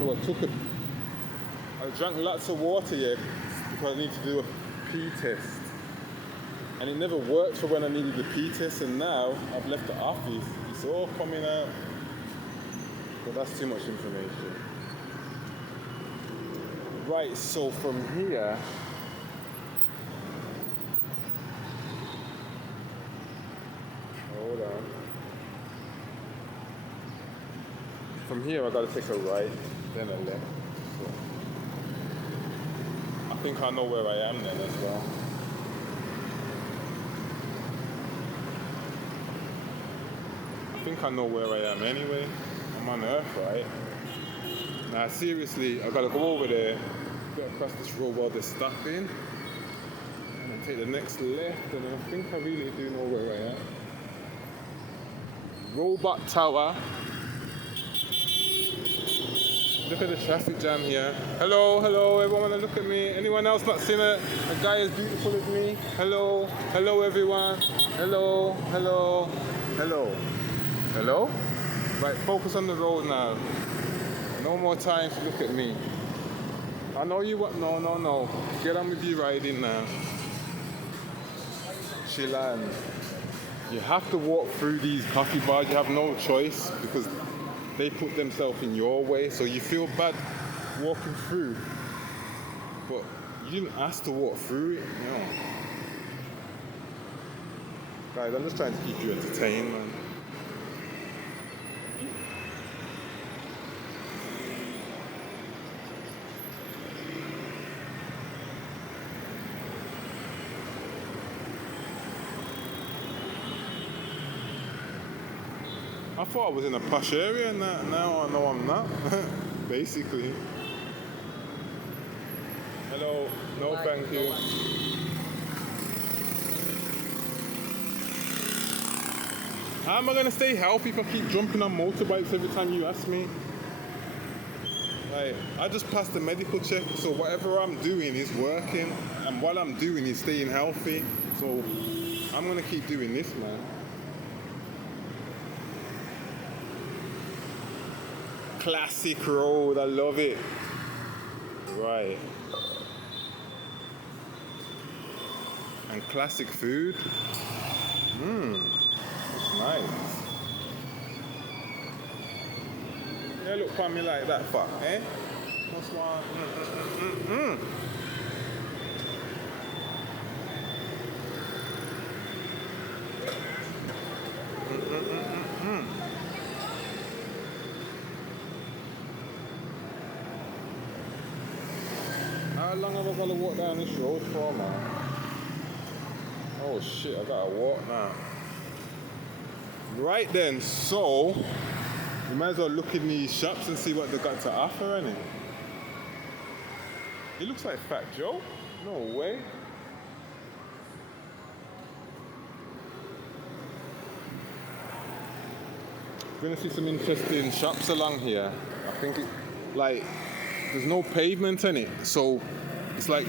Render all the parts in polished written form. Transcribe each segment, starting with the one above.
So I drank lots of water here because I need to do a pee test. And it never worked for when I needed the pee test, and now I've left the office. It's all coming out. But that's too much information. Right, so from here, hold on. From here I gotta take a right, then a left. So I think I know where I am then as well. I think I know where I am anyway. I'm on Earth, right? Now seriously, I gotta go over there, get across this road while they're stopping, and then take the next left, and then I think I really do know where I am. Robot Tower. Look at the traffic jam here. Hello, hello, everyone wanna look at me? Anyone else not seen a guy as beautiful as me? Hello, hello everyone. Hello, hello, hello. Hello? Right, focus on the road now. No more time to look at me. I know you want, no. Get on with your riding now. Chill. You have to walk through these coffee bars. You have no choice because they put themselves in your way, so you feel bad walking through. But you didn't ask to walk through it, you know. Guys, I'm just trying to keep you entertained, man. I thought I was in a posh area, and now I know I'm not, basically. Hello, no thank you. How am I going to stay healthy if I keep jumping on motorbikes every time you ask me? Like, I just passed the medical check, so whatever I'm doing is working, and what I'm doing is staying healthy, so I'm going to keep doing this, man. Classic road, I love it. Right. And classic food. It's nice. Yeah, look for me like that, fuck, eh? What's one? How long have I got to walk down this road for, man? Oh shit, I gotta walk now. Right then, so you might as well look in these shops and see what they got to offer, innit? It looks like Fat Joe. No way. We're gonna see some interesting shops along here. I think there's no pavement in it, so it's like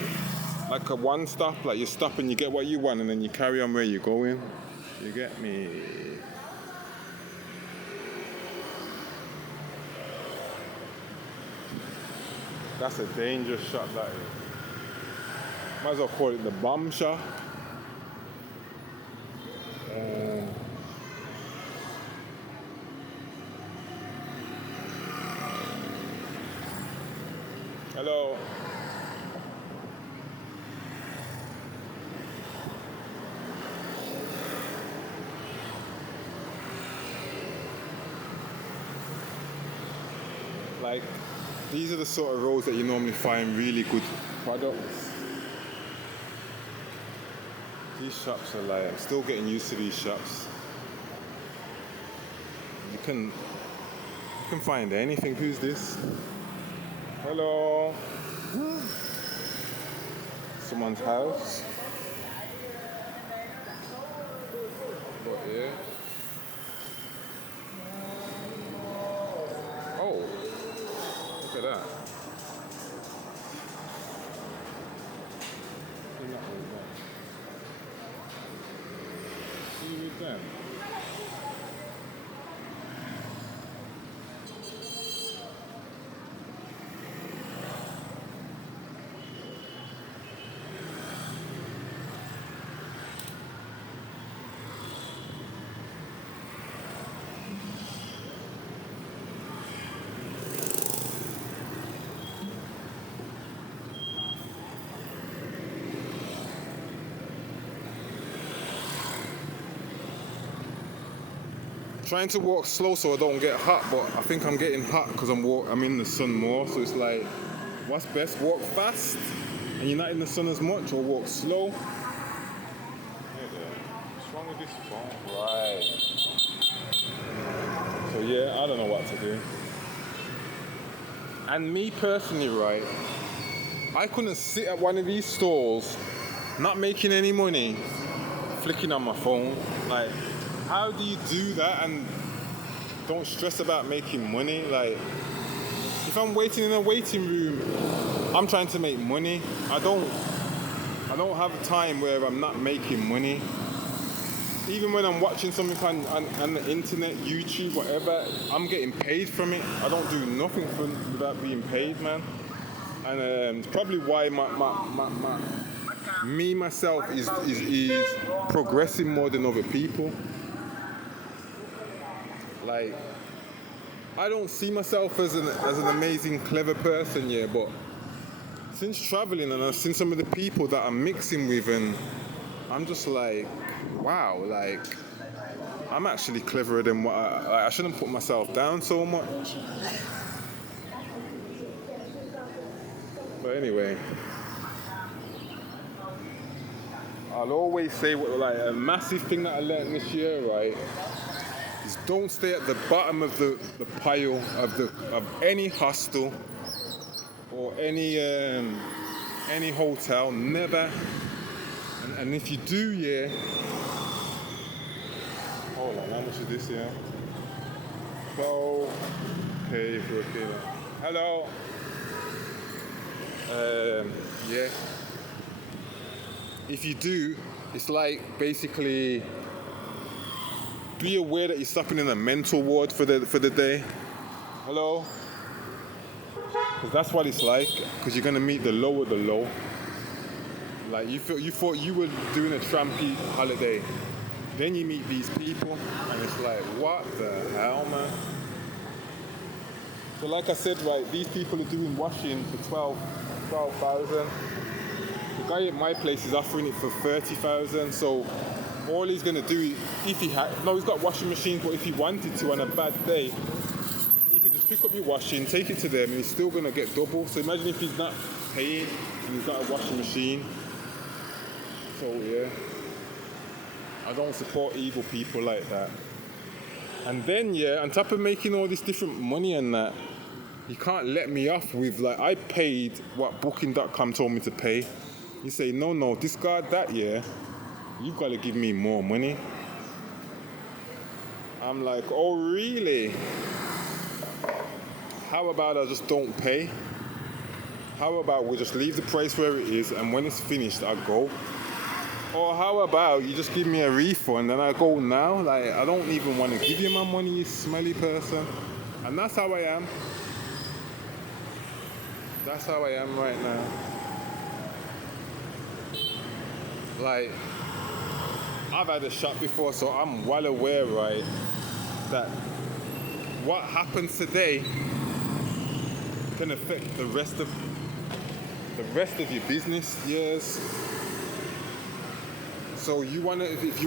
a one stop, like you stop and you get what you want and then you carry on where you're going. You get me? That's a dangerous shop, that is. Might as well call it the bomb shop. Hello. Like, these are the sort of roads that you normally find really good products. These shops are like, I'm still getting used to these shops. You can find anything. Who's this? Hello. Someone's house. What here? Oh, look at that. See with them. trying to walk slow so I don't get hot, but I think I'm getting hot because I'm in the sun more. So it's like, what's best? Walk fast and you're not in the sun as much, or walk slow? What's wrong with this phone? Right. So yeah, I don't know what to do. And me personally, right, I couldn't sit at one of these stalls, not making any money, flicking on my phone. Like, how do you do that and don't stress about making money? Like, if I'm waiting in a waiting room, I'm trying to make money. I don't have a time where I'm not making money. Even when I'm watching something on the internet, YouTube, whatever, I'm getting paid from it. I don't do nothing without being paid, man. And it's probably why myself is progressing more than other people. Like, I don't see myself as an amazing, clever person, yeah, but since traveling and I've seen some of the people that I'm mixing with, and I'm just like, wow, like, I'm actually cleverer than what I shouldn't put myself down so much. But anyway, I'll always say, like, a massive thing that I learned this year, right, is don't stay at the bottom of the pile of any hostel or any hotel. Never. And if you do, yeah. Hold on, how much is this here? 12. Hey, for a kilo. Hello. Yeah. If you do, it's like basically be aware that you're stopping in a mental ward for the day. Hello. Because that's what it's like. Because you're gonna meet the low of the low. Like, you thought you were doing a trampy holiday, then you meet these people, and it's like, what the hell, man? So like I said, right, these people are doing washing for 12,000. The guy at my place is offering it for 30,000. So all he's gonna do, if he he's got washing machines, but if he wanted to on a bad day, he could just pick up your washing, take it to them, and he's still gonna get double. So imagine if he's not paying and he's got a washing machine. So yeah, I don't support evil people like that. And then yeah, on top of making all this different money and that, you can't let me off with, like, I paid what Booking.com told me to pay. You say, no, discard that, yeah, you've got to give me more money. I'm like, oh really? How about I just don't pay? How about we just leave the price where it is, and when it's finished, I'll go? Or how about you just give me a refund and I go now? Like, I don't even want to give you my money, you smelly person. And that's how I am. That's how I am right now. Like, I've had a shop before, so I'm well aware, right, that what happens today can affect the rest of your business years. So if you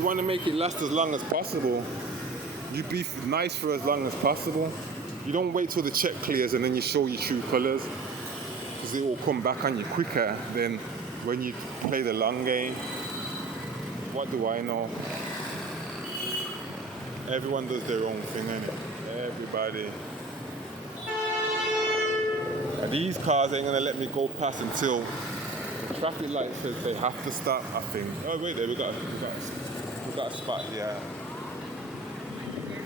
wanna make it last as long as possible, you be nice for as long as possible. You don't wait till the check clears and then you show your true colours, because it will come back on you quicker than when you play the long game. What do I know? Everyone does their own thing, innit? Everybody. And these cars ain't gonna let me go past until the traffic light says they have to stop, I think. Oh wait, there we got a spot, yeah.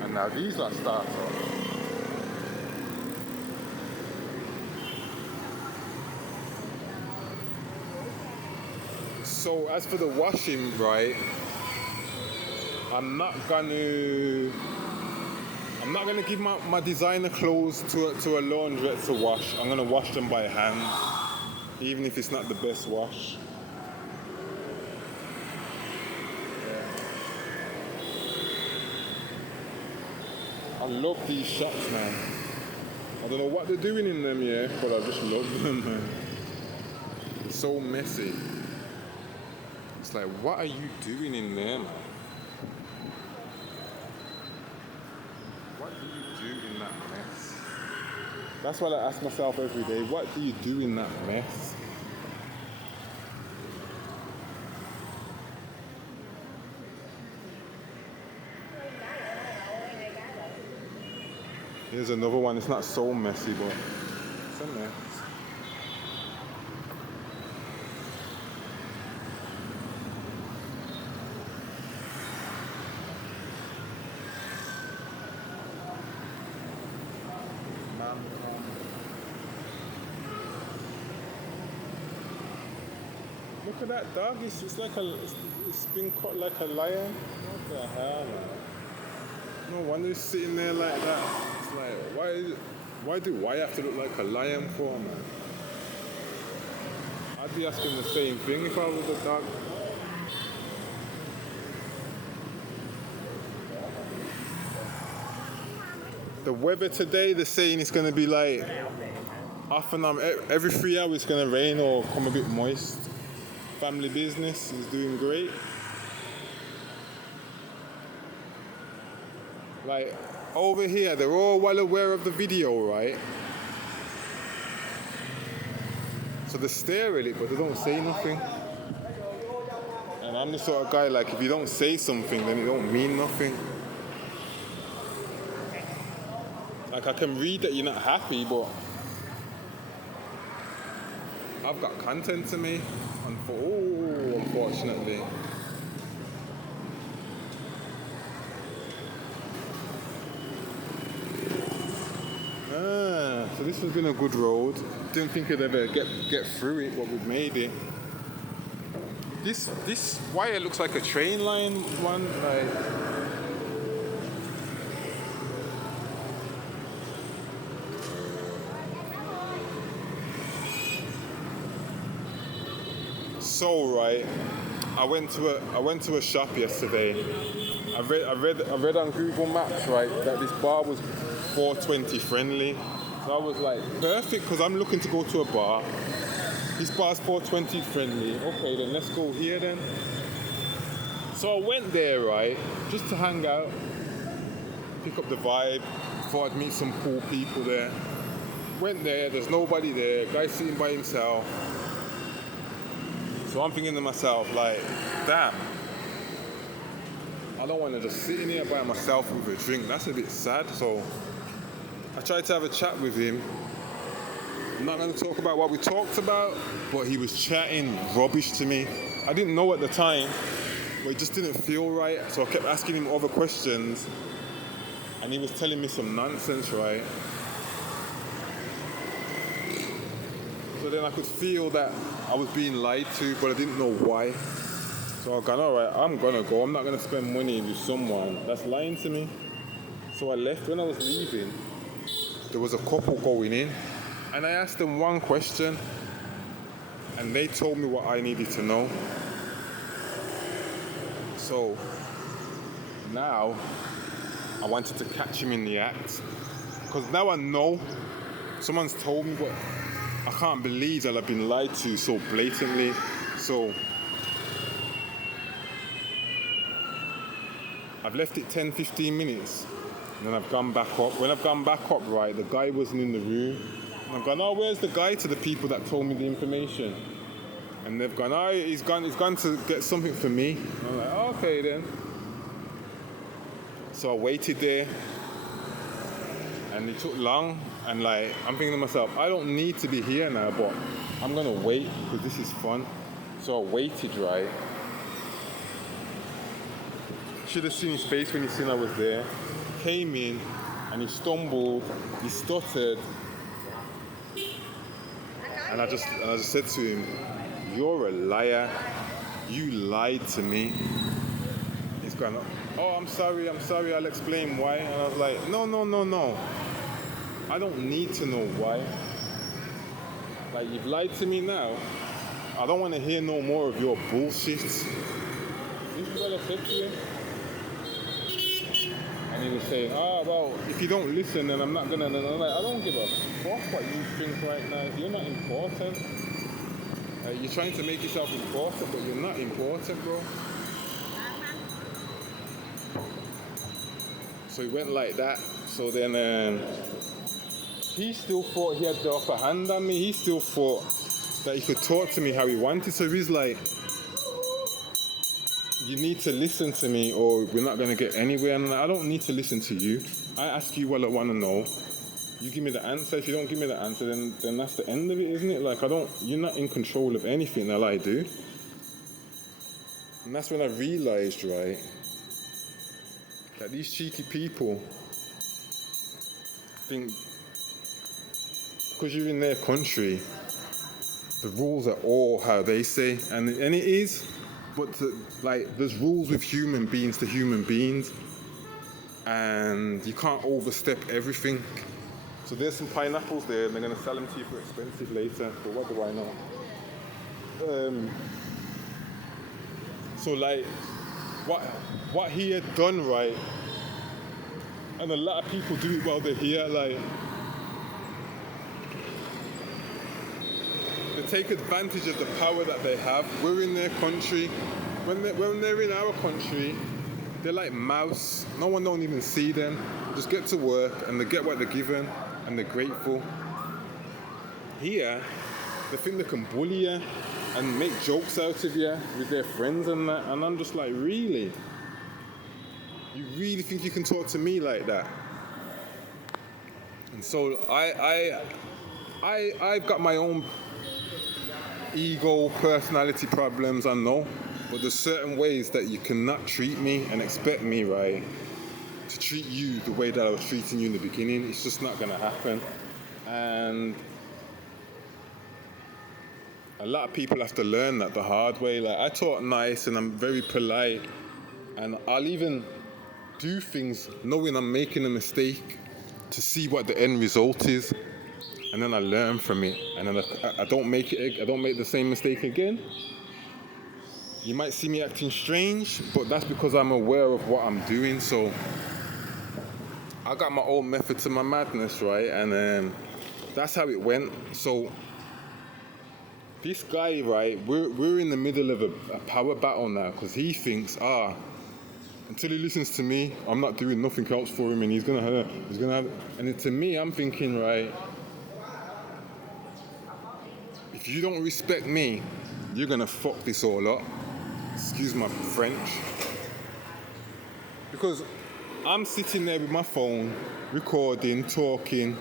And now these lot start. So as for the washing, right, I'm not gonna give my designer clothes to a laundrette to wash. I'm gonna wash them by hand, even if it's not the best wash. Yeah. I love these shops, man. I don't know what they're doing in them, yeah, but I just love them, man. It's so messy. It's like, what are you doing in there, man? do in that mess? That's what I ask myself every day. What do you do in that mess? Here's another one. It's not so messy, but it's a mess. Look at that dog. It's like it's been cut like a lion. What the hell, man? No wonder it's sitting there like that. It's like, why do I have to look like a lion for, man? I'd be asking the same thing if I was a dog. The weather today, they're saying it's going to be like off and on. Every 3 hours it's going to rain or come a bit moist. Family business is doing great. Like over here, they're all well aware of the video, right? So they stare at it, but they don't say nothing. And I'm the sort of guy, like, if you don't say something, then it don't mean nothing. Like, I can read that you're not happy, but I've got content to make. Unfortunately. So this has been a good road. Didn't think I'd ever get through it, but we've made it. This wire looks like a train line one, like. So right, I went to a shop yesterday. I read on Google Maps, right, that this bar was 420 friendly. So I was like, perfect, because I'm looking to go to a bar. This bar's 420 friendly. Okay, then let's go here then. So I went there, right, just to hang out, pick up the vibe. Thought I'd meet some cool people there. Went there, there's nobody there. Guy sitting by himself. So I'm thinking to myself, like, damn, I don't want to just sit in here by myself with a drink. That's a bit sad. So I tried to have a chat with him. I'm not going to talk about what we talked about, but he was chatting rubbish to me. I didn't know at the time, but it just didn't feel right. So I kept asking him other questions, and he was telling me some nonsense, right? So then I could feel that I was being lied to, but I didn't know why. So I gone, alright, I'm gonna go. I'm not gonna spend money with someone that's lying to me. So I left. When I was leaving, there was a couple going in, and I asked them one question, and they told me what I needed to know. So now I wanted to catch him in the act, because now I know someone's told me, but I can't believe that I've been lied to so blatantly. So I've left it 10-15 minutes, and then I've gone back up. When I've gone back up, right, the guy wasn't in the room. And I've gone, oh, where's the guy, to the people that told me the information? And they've gone, oh, he's gone to get something for me. And I'm like, oh, okay then. So I waited there, and it took long. And like, I'm thinking to myself, I don't need to be here now, but I'm gonna wait because this is fun. So I waited, right? Should have seen his face when he seen I was there. Came in and he stumbled, he stuttered, and I just said to him, "You're a liar. You lied to me." He's gone, "Oh, I'm sorry, I'll explain why." And I was like, No. I don't need to know why. Like, you've lied to me now. I don't want to hear no more of your bullshit. This is what I said to him. And he was saying, oh, well, if you don't listen, then I'm not gonna. And I'm like, I don't give a fuck what you think right now. You're not important. You're trying to make yourself important, but you're not important, bro. So he went like that. So then he still thought he had the upper hand on me. He still thought that he could talk to me how he wanted. So he's like, you need to listen to me or we're not going to get anywhere. And I don't need to listen to you. I ask you what I want to know. You give me the answer. If you don't give me the answer, then that's the end of it, isn't it? Like, you're not in control of anything that I do. And that's when I realised, right, that these cheeky people think because you're in their country, the rules are all how they say, and it is, but there's rules with human beings to human beings, and you can't overstep everything. So there's some pineapples there, and they're going to sell them to you for expensive later, but what do I know? So like, what he had done, right, and a lot of people do it while they're here, like, they take advantage of the power that they have. We're in their country. When they're in our country, they're like mouse. No one don't even see them. Just get to work and they get what they're given and they're grateful. Here, they think they can bully you and make jokes out of you with their friends and that. And I'm just like, really? You really think you can talk to me like that? And so I've got my own ego, personality problems, I know, but there's certain ways that you cannot treat me and expect me, right, to treat you the way that I was treating you in the beginning. It's just not gonna happen. And a lot of people have to learn that the hard way. Like, I talk nice and I'm very polite, and I'll even do things knowing I'm making a mistake to see what the end result is. And then I learn from it, and then I don't make the same mistake again. You might see me acting strange, but that's because I'm aware of what I'm doing. So I got my own method to my madness, right? And that's how it went. So this guy, right, we're in the middle of a power battle now, because he thinks, until he listens to me, I'm not doing nothing else for him, and he's gonna have. And to me, I'm thinking, right, if you don't respect me, you're gonna fuck this all up. Excuse my French. Because I'm sitting there with my phone, recording, talking,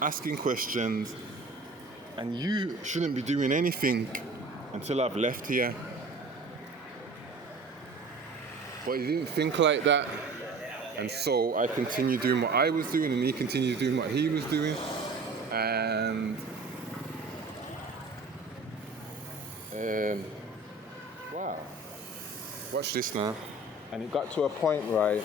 asking questions, and you shouldn't be doing anything until I've left here. But he didn't think like that. And so I continued doing what I was doing, and he continued doing what he was doing. And wow, watch this now. And it got to a point, right,